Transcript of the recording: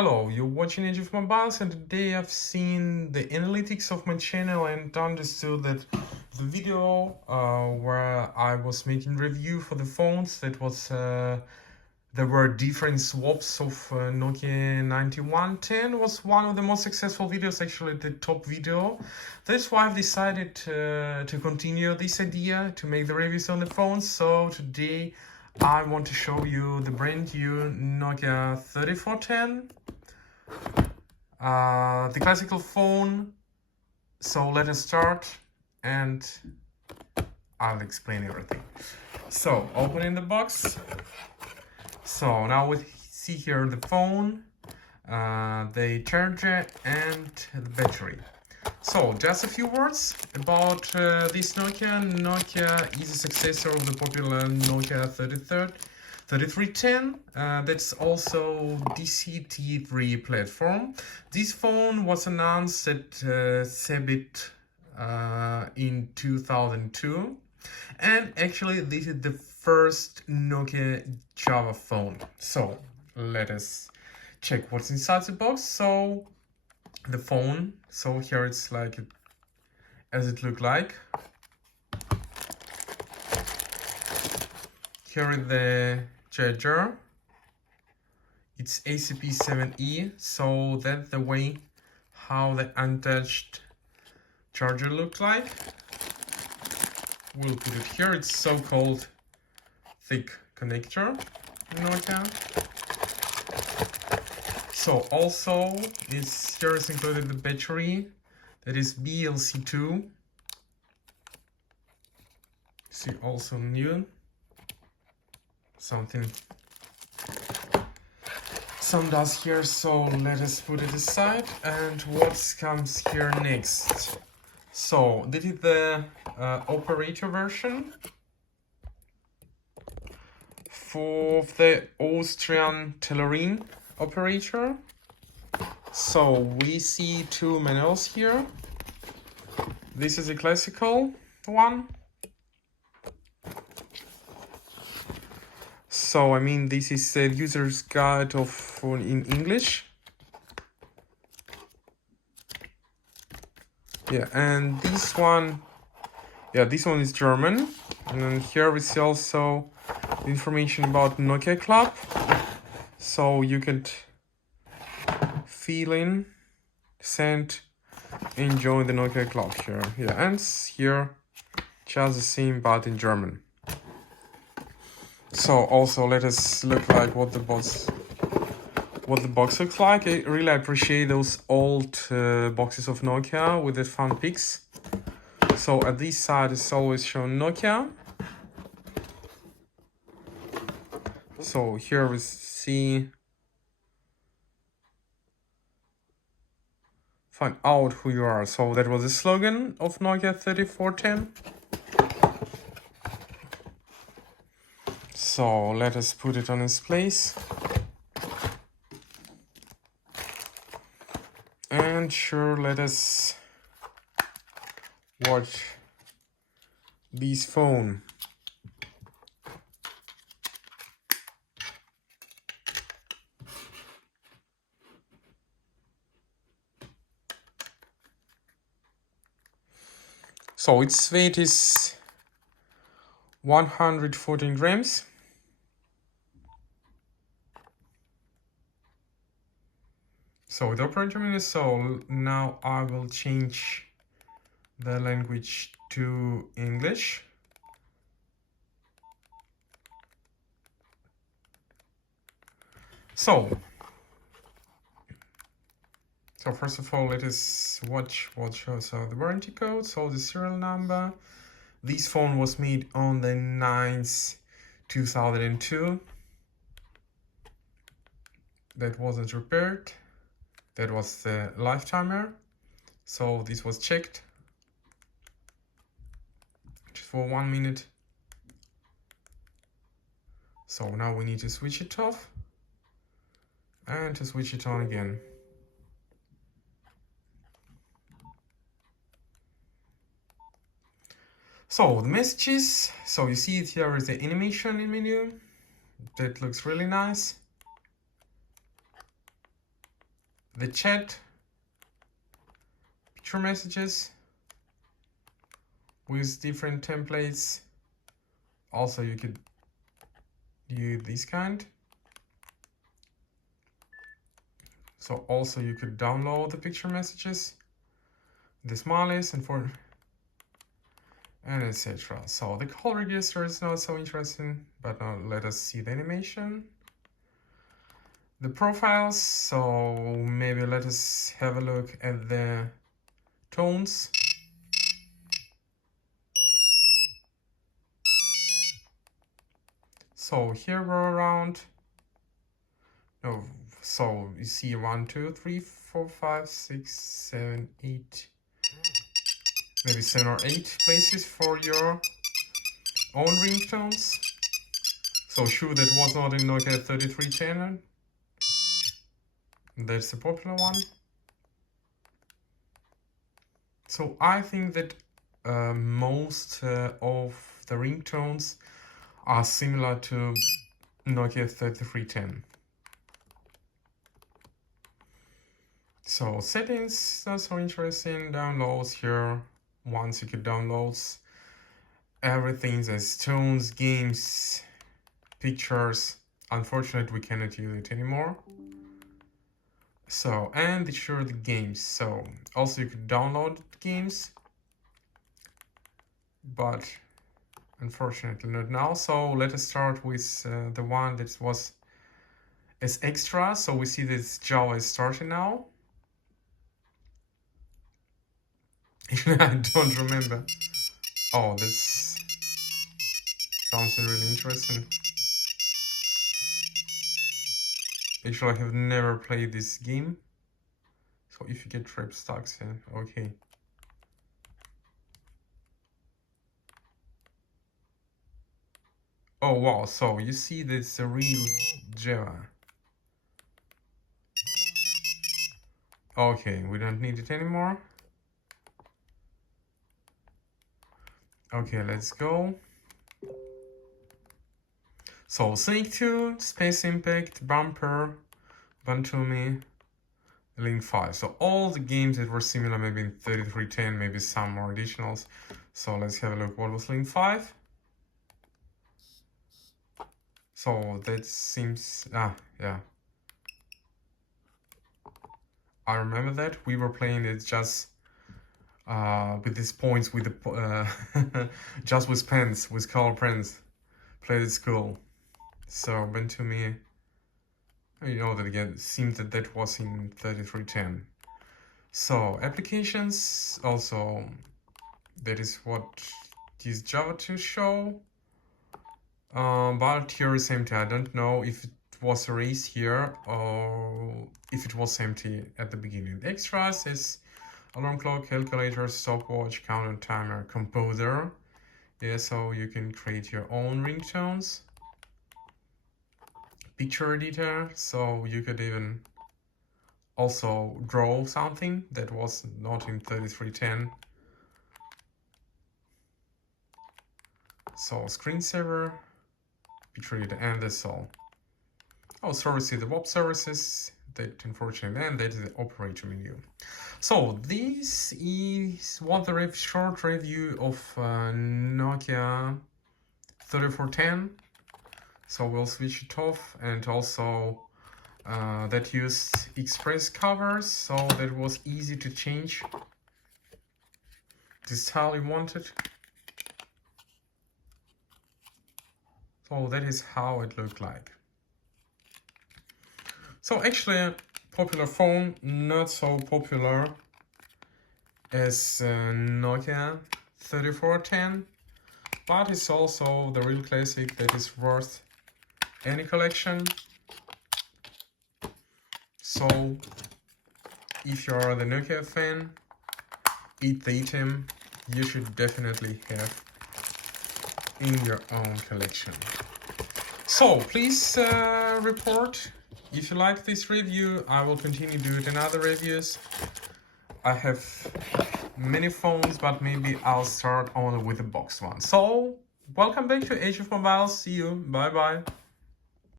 Hello, you're watching Age of Mobiles, and today I've seen the analytics of my channel and understood that the video where I was making review for the phones, there were different swaps of Nokia 9110 was one of the most successful videos, actually the top video. That's why I've decided to continue this idea to make the reviews on the phones. So today I want to show you the brand new Nokia 3410, the classical phone. So let us start and I'll explain everything. So opening the box. So now we see here the phone, the charger and the battery. So just a few words about this Nokia. Nokia is a successor of the popular Nokia 3310. That's also DCT3 platform. This phone was announced at CeBIT in 2002. And actually this is the first Nokia Java phone. So let us check what's inside the box. So the phone, so here it's like as it looked like. Here is the charger. It's ACP7E, so that's the way how the untouched charger looked like. We'll put it here. It's so-called thick connector Nokia. So also here is included the battery, that is BLC2. See, also new. Some dust here, so let us put it aside. And what comes here next? So this is the operator version for the Austrian Telerin operator. So we see two manuals here. This is a classical one. So I mean, this is a user's guide in English. Yeah, and this one is German. And then here we see also information about Nokia Club. So you could send and join the Nokia Club here. Yeah, and here just the same but in German. So also let us look like what the box looks like. I really appreciate those old boxes of Nokia with the fun pics. So at this side is always shown Nokia. So here we see find out who you are. So that was the slogan of Nokia 3410. So let us put it on its place. And sure, let us watch this phone. So its weight is 114 grams. So the operator menu. So now I will change the language to English. So first of all, let us watch what shows the warranty code. So the serial number. This phone was made on the 9th, 2002. That wasn't repaired. That was the lifetimer. So this was checked just for 1 minute. So now we need to switch it off and to switch it on again. So the messages, so you see it here is the animation menu. That looks really nice. the chat, picture messages with different templates. Also, you could use this kind. So also you could download the picture messages, the smileys, and etc. So the call register is not so interesting, but now let us see the animation. The profiles, so maybe let us have a look at the tones. So here we're around, no, so you see 1, 2, 3, 4, 5, 6, 7, 8, maybe 7 or 8 places for your own ringtones. So sure, that was not in Nokia 3310. That's the popular one. So I think that most of the ringtones are similar to Nokia 3310. So settings, not so interesting. Downloads here. Once you could download everything, there's tones, games, pictures. Unfortunately, we cannot use it anymore. So, and sure, the games. So also you could download games, but unfortunately not now. So let us start with the one that was as extra. So we see this Java is starting now. I don't remember. Oh, this sounds really interesting. Actually, I have never played this game. So if you get trap stacks, yeah, okay. Oh wow, so you see this real Java. Okay, we don't need it anymore. Okay, let's go. So Sonic 2, Space Impact, Bumper, Bantumi, Link 5. So all the games that were similar, maybe in 3310, maybe some more additionals. So let's have a look. What was Link 5? So that seems, yeah. I remember that. We were playing it just with these points, with the just with pens, with color pens. Played at school. So Bantumi, you know that again, it seems that that was in 3310. So applications, also that is what this Java 2 show. But here is empty. I don't know if it was erased here or if it was empty at the beginning. The extras is alarm clock, calculator, stopwatch, counter, timer, composer. Yeah, so you can create your own ringtones. Picture editor, so you could even also draw something that was not in 3310. So screensaver, picture editor, and that's all. Oh, services, the web services, that unfortunately, and that is the operator menu. So this is what the short review of Nokia 3410. So we'll switch it off, and also that used express covers, so that was easy to change the style you wanted. So that is how it looked like. So actually, popular phone, not so popular as Nokia 3410, but it's also the real classic that is worth any collection. So if you are the Nokia fan, eat the item you should definitely have in your own collection. So please report if you like this review. I will continue doing another reviews. I have many phones, but maybe I'll start only with the box one. So welcome back to Age of Mobile. See you. Bye bye.